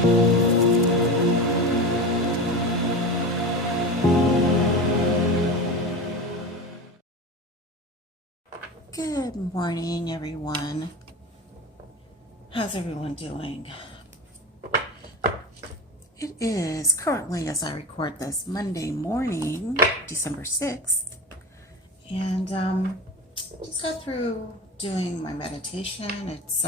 Good morning, everyone. How's everyone doing? It is currently, as I record this, Monday morning, December 6th. And just got through doing my meditation. It's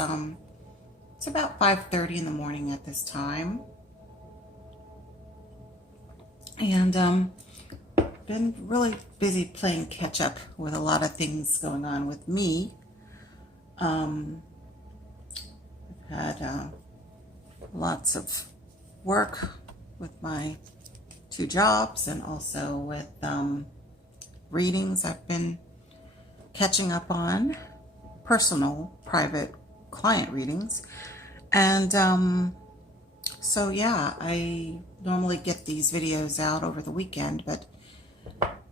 about 5:30 in the morning at this time. And been really busy playing catch up with a lot of things going on with me. I've had lots of work with my 2 jobs and also with readings I've been catching up on, personal, private client readings. And so yeah, I normally get these videos out over the weekend, but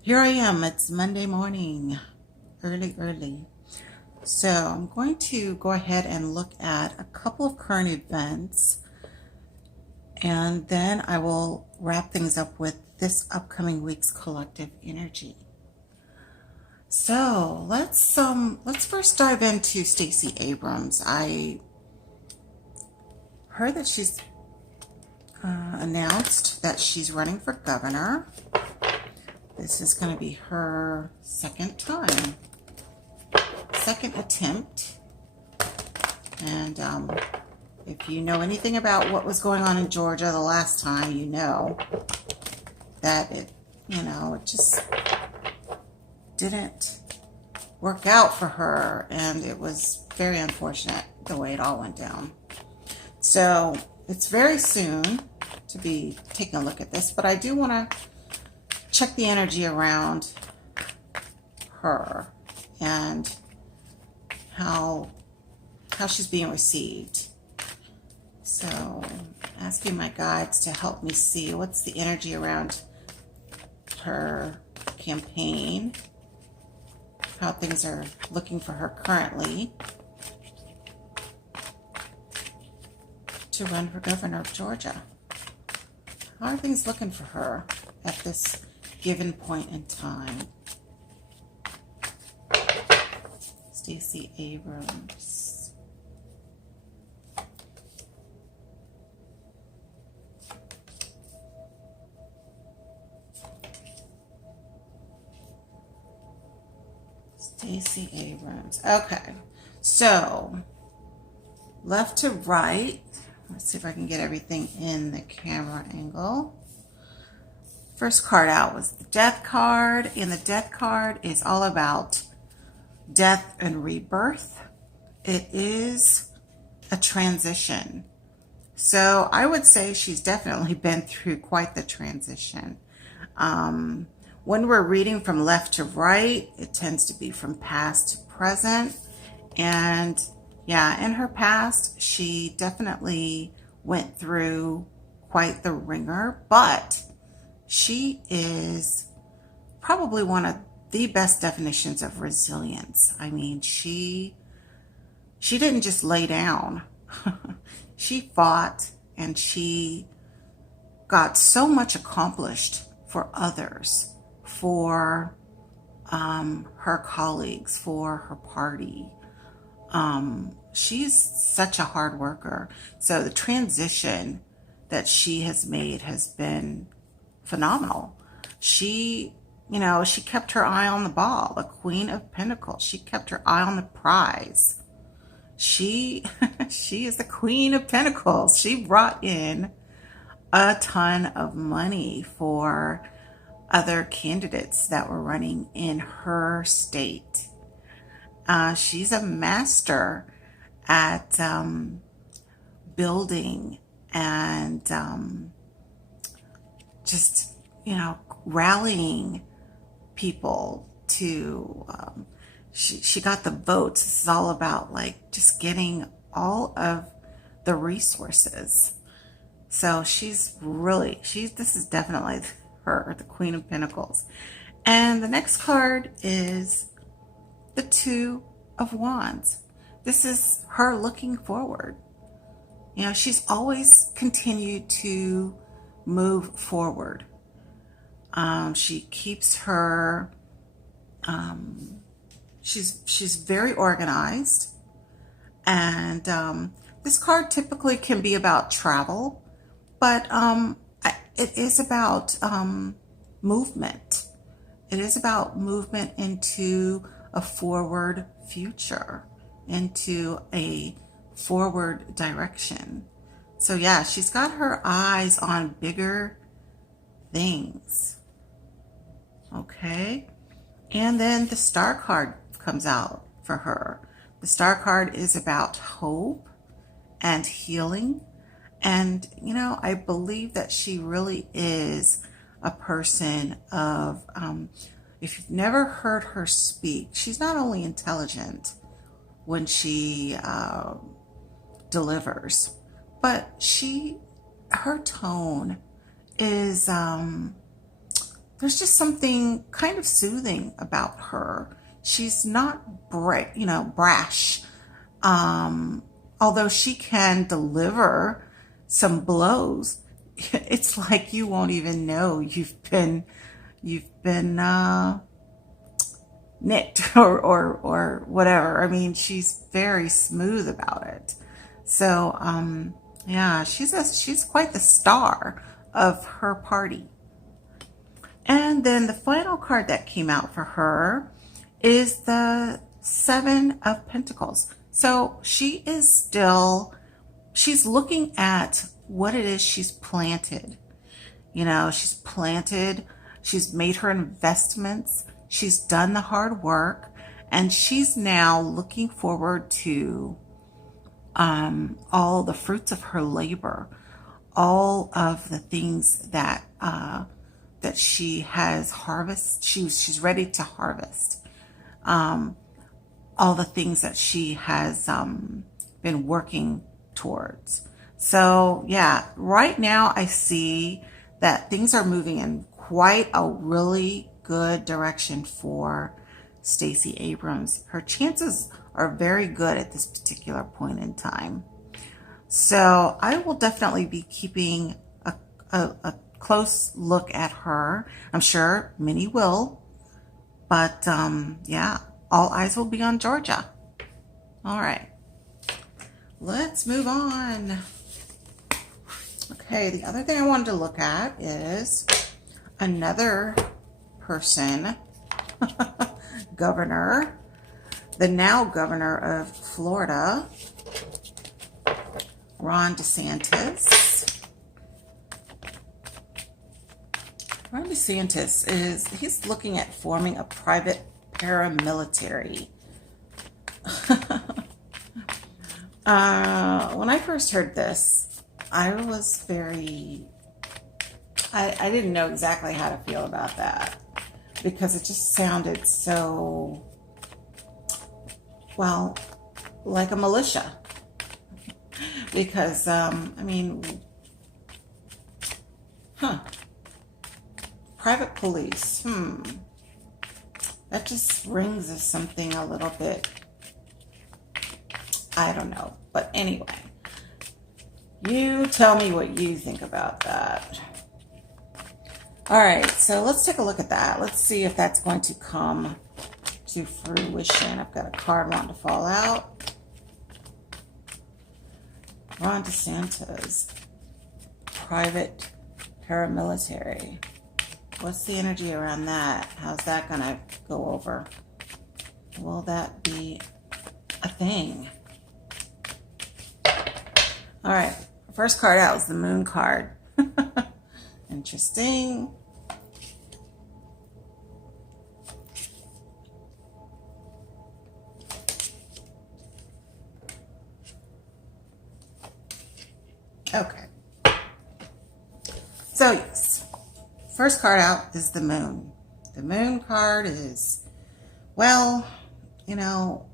here I am. It's Monday morning, early. So I'm going to go ahead and look at a couple of current events, and then I will wrap things up with this upcoming week's collective energy. So let's first dive into Stacey Abrams. I heard that she's announced that she's running for governor. This is going to be her second attempt. And if you know anything about what was going on in Georgia the last time, you know that it just didn't work out for her, and it was very unfortunate the way it all went down. So it's very soon to be taking a look at this, but I do want to check the energy around her and how she's being received. So asking my guides to help me see what's the energy around her campaign, how things are looking for her currently to run for governor of Georgia. How are things looking for her at this given point in time? Stacey Abrams. Stacey Abrams. Okay. So, left to right. Let's see if I can get everything in the camera angle. First card out was the Death card, and the Death card is all about death and rebirth. It is a transition. So I would say she's definitely been through quite the transition. When we're reading from left to right, it tends to be from past to present. And yeah, in her past, she definitely went through quite the ringer, but she is probably one of the best definitions of resilience. I mean, she didn't just lay down. She fought, and she got so much accomplished for others, for her colleagues, for her party. She's such a hard worker. So the transition that she has made has been phenomenal. She kept her eye on the ball, the Queen of Pentacles. She kept her eye on the prize. She is the Queen of Pentacles. She brought in a ton of money for other candidates that were running in her state. She's a master at building and just, rallying people to, she got the votes. This is all about just getting all of the resources. So this is definitely her, the Queen of Pentacles. And the next card is the Two of Wands. This is her looking forward. You know, she's always continued to move forward. She keeps her, she's very organized. And this card typically can be about travel, but it is about movement. It is about movement into a forward future, into a forward direction. So yeah, she's got her eyes on bigger things. Okay. And then the Star card comes out for her. The Star card is about hope and healing. And, you know, I believe that she really is a person of, if you've never heard her speak, she's not only intelligent when she delivers, but her tone is, there's just something kind of soothing about her. She's not brash. Although she can deliver some blows, it's like you won't even know you've been nicked or whatever. I mean, she's very smooth about it. So yeah, she's quite the star of her party. And then the final card that came out for her is the Seven of Pentacles. So she's looking at what it is she's planted. You know, she's made her investments, she's done the hard work, and she's now looking forward to all the fruits of her labor, all of the things that she has harvested. She's ready to harvest all the things that she has been working towards. So yeah, right now I see that things are moving in quite a really good direction for Stacey Abrams. Her chances are very good at this particular point in time. So I will definitely be keeping a close look at her. I'm sure many will, but yeah, all eyes will be on Georgia. All right, let's move on. Okay, the other thing I wanted to look at is another person, governor, the now governor of Florida, Ron DeSantis. Ron DeSantis he's looking at forming a private paramilitary. When I first heard this, I was I didn't know exactly how to feel about that, because it just sounded so, well, like a militia. Because, I mean, private police, that just rings as something a little bit, I don't know. But anyway, you tell me what you think about that. All right, so let's take a look at that. Let's see if that's going to come to fruition. I've got a card wanting to fall out. Ron DeSantis, private paramilitary. What's the energy around that? How's that going to go over? Will that be a thing? All right, first card out was the Moon card. Interesting. Okay. So yes, first card out is the Moon. The Moon card is, well, you know,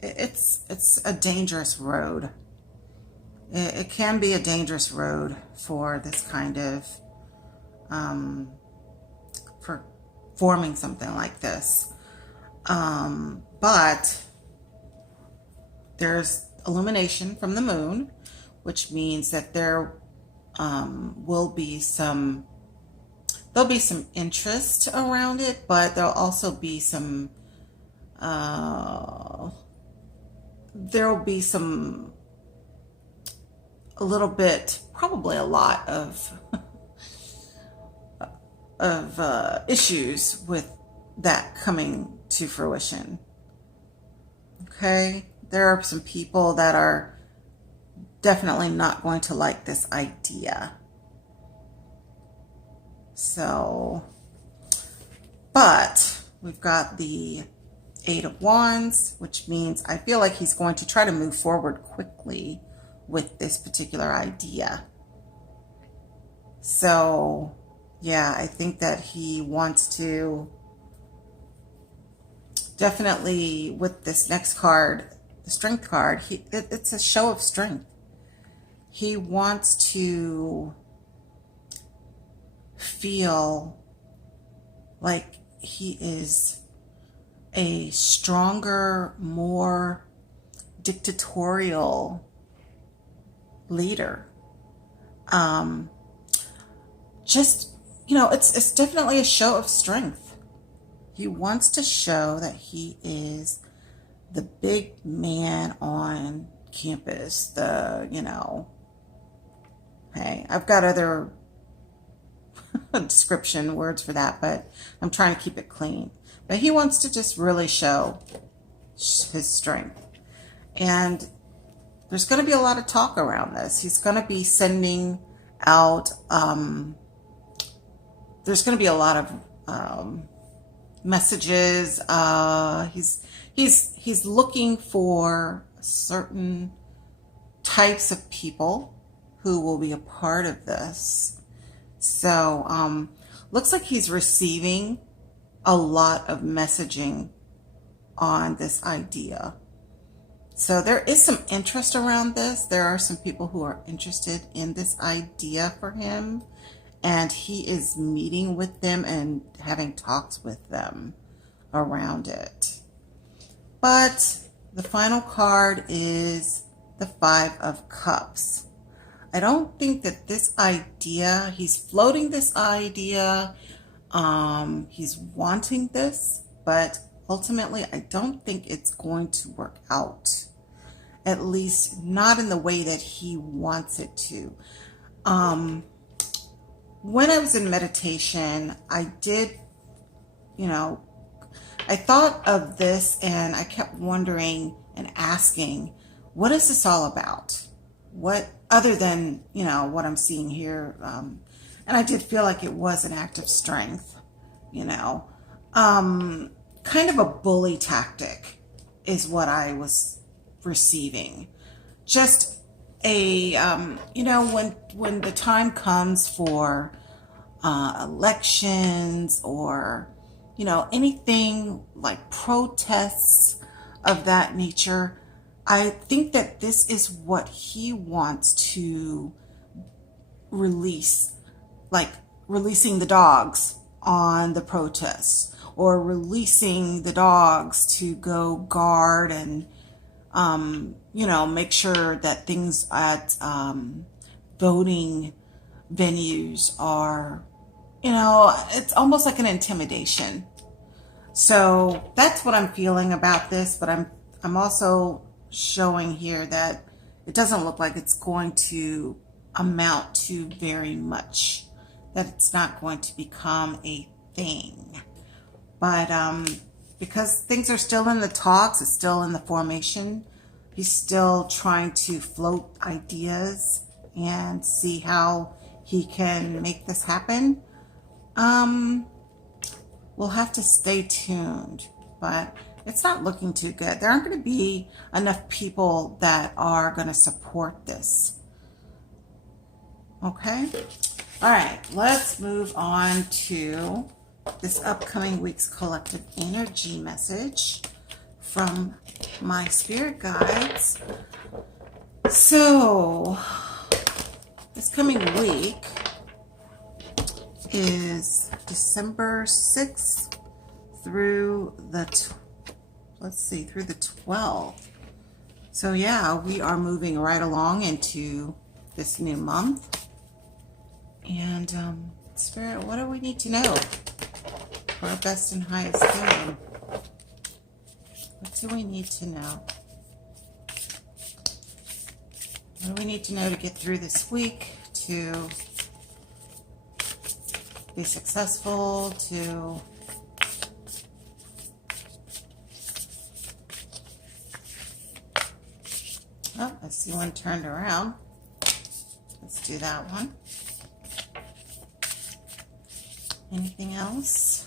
it's a dangerous road. It can be a dangerous road for this kind of, for forming something like this. But there's illumination from the Moon, which means that there will be some interest around it, but there'll also be some there'll be some, a little bit, probably a lot of issues with that coming to fruition. Okay, there are some people that are definitely not going to like this idea. So, but we've got the Eight of Wands, which means I feel like he's going to try to move forward quickly with this particular idea. So, yeah, I think that he wants to definitely, with this next card, the Strength card, it's a show of strength. He wants to feel like he is a stronger, more dictatorial leader. Just, you know, it's definitely a show of strength. He wants to show that he is the big man on campus, the, you know, hey, I've got other description words for that, but I'm trying to keep it clean. But he wants to just really show his strength. And there's going to be a lot of talk around this. He's going to be sending out, there's going to be a lot of messages. He's looking for certain types of people who will be a part of this. So, looks like he's receiving a lot of messaging on this idea. So there is some interest around this. There are some people who are interested in this idea for him, and he is meeting with them and having talks with them around it. But the final card is the Five of Cups. I don't think that this idea, he's floating this idea, he's wanting this, but ultimately I don't think it's going to work out. At least not in the way that he wants it to. When I was in meditation, I did, you know, I thought of this and I kept wondering and asking, what is this all about? What, other than, you know, what I'm seeing here, and I did feel like it was an act of strength, you know, kind of a bully tactic is what I was receiving. Just a, you know, when the time comes for elections or, you know, anything like protests of that nature, I think that this is what he wants to release, like releasing the dogs on the protests, or releasing the dogs to go guard and, you know, make sure that things at voting venues are, you know, it's almost like an intimidation. So that's what I'm feeling about this, but I'm also showing here that it doesn't look like it's going to amount to very much, that it's not going to become a thing. But because things are still in the talks, it's still in the formation, he's still trying to float ideas and see how he can make this happen. We'll have to stay tuned, but it's not looking too good. There aren't going to be enough people that are going to support this. Okay? All right, let's move on to this upcoming week's collective energy message from my spirit guides. So, this coming week is December 6th through the 12th. So yeah, we are moving right along into this new month. And Spirit, what do we need to know for our best and highest good? What do we need to know? What do we need to know to get through this week, to be successful, to oh, I see one turned around. Let's do that one. Anything else?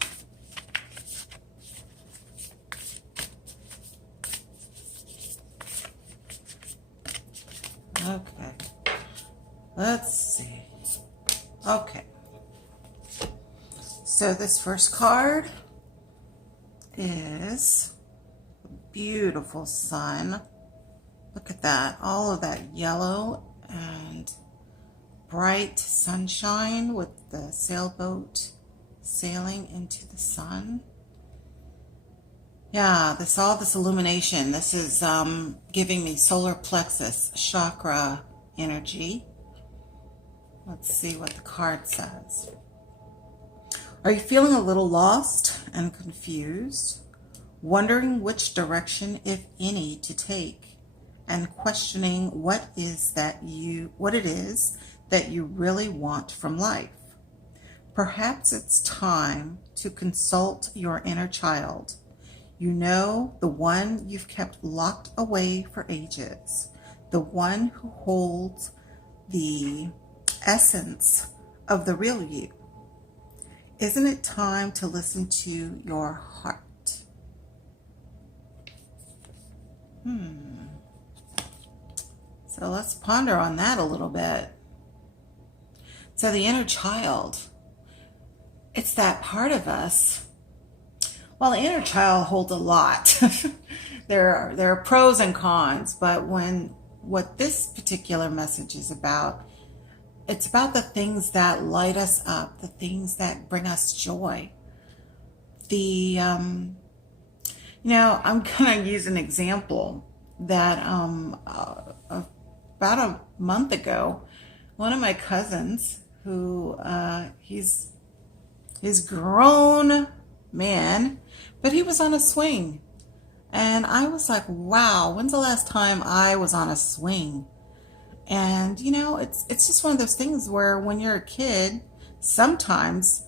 Okay. Let's see. Okay. So this first card is a beautiful sun. Look at that. All of that yellow and bright sunshine with the sailboat sailing into the sun. Yeah, all this illumination. This is giving me solar plexus chakra energy. Let's see what the card says. Are you feeling a little lost and confused, wondering which direction, if any, to take, and questioning what it is that you really want from life? Perhaps it's time to consult your inner child. You know, the one you've kept locked away for ages, the one who holds the essence of the real you. Isn't it time to listen to your heart? So let's ponder on that a little bit. So the inner child, it's that part of us. Well, the inner child holds a lot. There are pros and cons, but what this particular message is about, it's about the things that light us up, the things that bring us joy. I'm going to use an example that about a month ago, one of my cousins, who he's grown man, but he was on a swing. And I was like, wow, when's the last time I was on a swing? And, it's just one of those things where when you're a kid, sometimes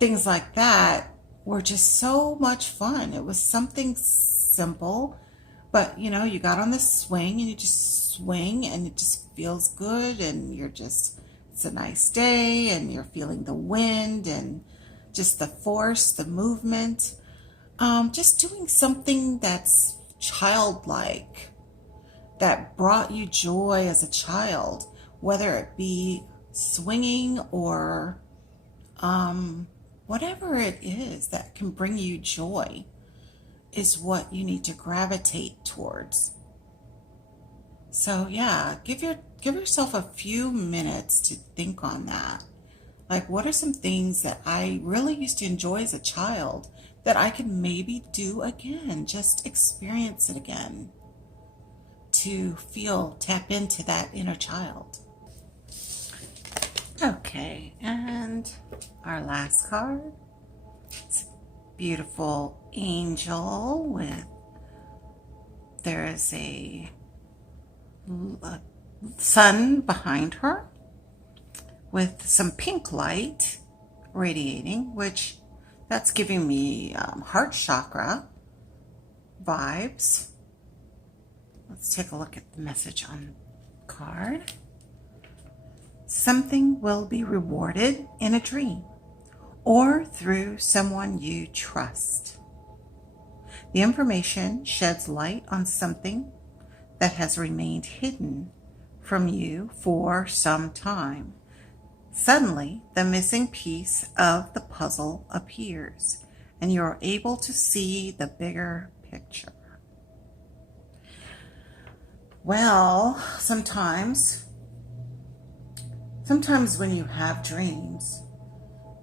things like that were just so much fun. It was something simple, but, you got on the swing and you just swing and it just feels good and it's a nice day and you're feeling the wind and just the force, the movement. Just doing something that's childlike, that brought you joy as a child, whether it be swinging or whatever it is that can bring you joy, is what you need to gravitate towards. So yeah, give yourself a few minutes to think on that. Like, what are some things that I really used to enjoy as a child that I could maybe do again, just experience it again, to tap into that inner child. Okay, and our last card. It's a beautiful angel there is a sun behind her with some pink light radiating, which that's giving me heart chakra vibes. Let's take a look at the message on the card. Something will be rewarded in a dream or through someone you trust. The information sheds light on something that has remained hidden from you for some time. Suddenly, the missing piece of the puzzle appears, and you are able to see the bigger picture. Well, sometimes when you have dreams,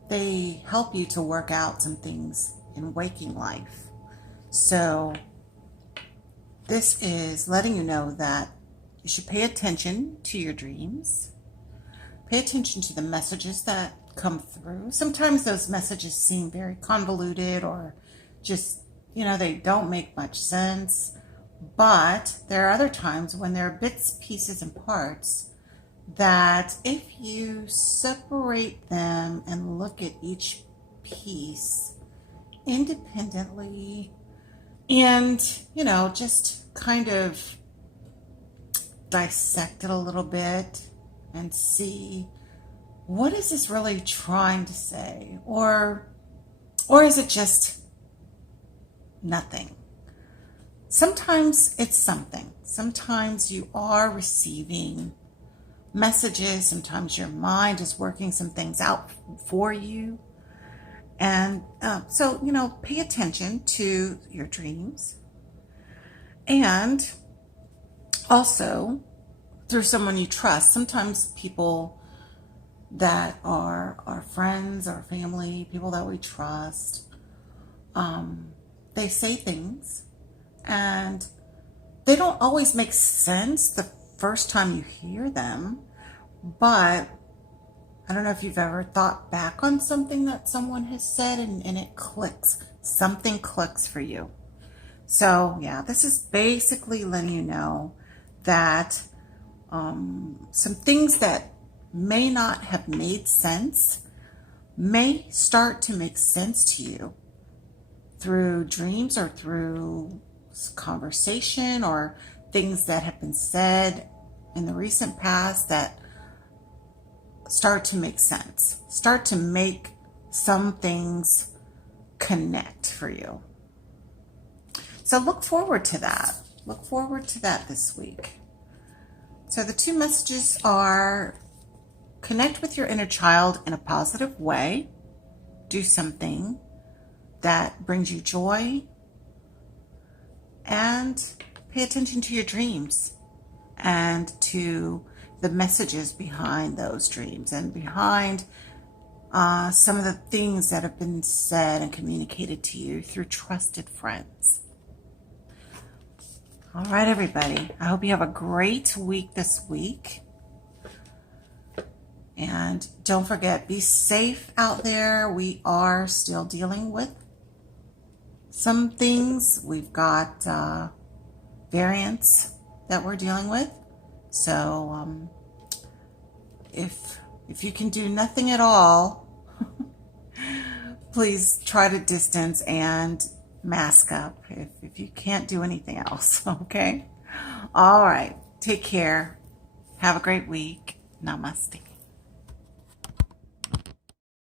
they help you to work out some things in waking life. So this is letting you know that you should pay attention to your dreams. Pay attention to the messages that come through. Sometimes those messages seem very convoluted or just, they don't make much sense. But there are other times when there are bits, pieces, and parts that if you separate them and look at each piece independently and, just kind of dissect it a little bit and see, what is this really trying to say? Or is it just nothing? Sometimes it's something. Sometimes you are receiving messages. Sometimes your mind is working some things out for you. And so, pay attention to your dreams. And also, through someone you trust. Sometimes people that are our friends, our family, people that we trust, they say things and they don't always make sense the first time you hear them, but I don't know if you've ever thought back on something that someone has said and it clicks. Something clicks for you. So yeah, this is basically letting you know that some things that may not have made sense may start to make sense to you through dreams or through conversation or things that have been said in the recent past that start to make sense, start to make some things connect for you. So look forward to that. Look forward to that this week. So the two messages are: connect with your inner child in a positive way. Do something that brings you joy. And pay attention to your dreams and to the messages behind those dreams and behind some of the things that have been said and communicated to you through trusted friends. All right, everybody. I hope you have a great week this week. And don't forget, be safe out there. We are still dealing with some things. We've got variants that we're dealing with. So if you can do nothing at all, please try to distance and mask up if you can't do anything else. Okay? All right. Take care. Have a great week. Namaste.